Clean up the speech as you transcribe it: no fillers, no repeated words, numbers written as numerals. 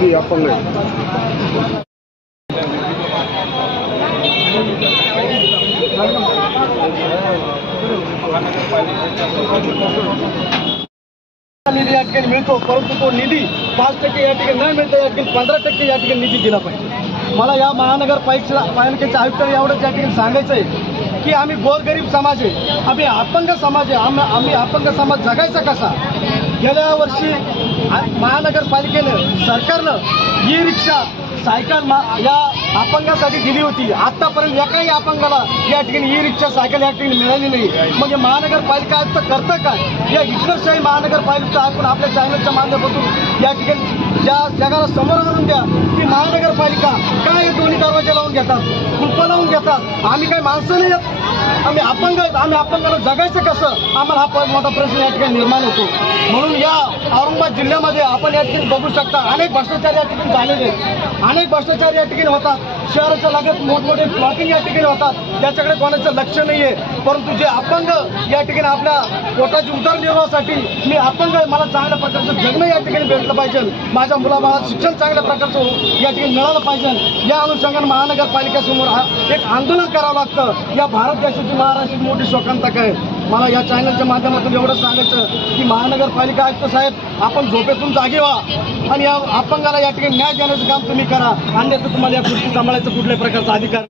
निधी अपंग आहे. निधी या ठिकाणी मिळतो, परंतु तो निधी 5% या ठिकाणी न मिळता या ठिकाणी 15% या ठिकाणी निधी दिला पाहिजे. मला या महानगरपालिकेच्या आयुक्तांना एवढंच या ठिकाणी सांगायचं आहे की आम्ही गोरगरीब समाज आहे, आम्ही अपंग समाज आहे, आम्ही अपंग समाज जगायचा कसा. गेल्या वर्षी महानगरपालिकेनं सरकारनं ई रिक्षा सायकल या अपंगासाठी दिली होती. आतापर्यंत एकाही अपंगाला या ठिकाणी ई रिक्षा सायकल या ठिकाणी मिळाली नाही. म्हणजे महानगरपालिका आयुक्त करतं काय. या हिटलरशाही महानगरपालिका आपण आपल्या चॅनलच्या माध्यमातून या ठिकाणी या जगाला समोर आणून द्या की महानगरपालिका काय दोन्ही दरवाजे लावून घेतात, कुलपं लावून घेतात. आम्ही काही माणसं नाही आहेत, आम्ही अपंग आहेत. आम्ही अपंगाला जगायचं कसं, आम्हाला हा मोठा प्रश्न या ठिकाणी निर्माण होतो. म्हणून या औरंगाबाद जिल्ह्यामध्ये आपण या ठिकाणी बघू शकता अनेक भ्रष्टाचार या ठिकाणी झालेले आहेत, अनेक भ्रष्टाचार या ठिकाणी होतात. शहराच्या लागत मोठमोठे प्लॉटिंग या ठिकाणी होतात, त्याच्याकडे कोणाचं लक्ष नाही आहे. परंतु जे अपंग या ठिकाणी आपल्या पोटाच्या उदरनिर्वाहासाठी मी अपंग आहे, मला चांगल्या प्रकारचं जगणं या ठिकाणी भेटलं पाहिजे, माझ्या मुलाबाळाला शिक्षण चांगल्या प्रकारचं या ठिकाणी मिळालं पाहिजे. या अनुषंगाने महानगरपालिकेसमोर एक आंदोलन करावं लागतं. या भारत देशाची महाराष्ट्राची मोठी शोकांतिका आहे. मला या चॅनलच्या माध्यमातून एवढं सांगायचं की महानगरपालिका आयुक्त साहेब, आपण झोपेतून जागे व्हा आणि या अपंगाला या ठिकाणी न्याय देण्याचं काम तुम्ही करा. अन्यथा तुम्हाला या गोष्टी सांभाळायचं कुठल्याही प्रकारचा अधिकार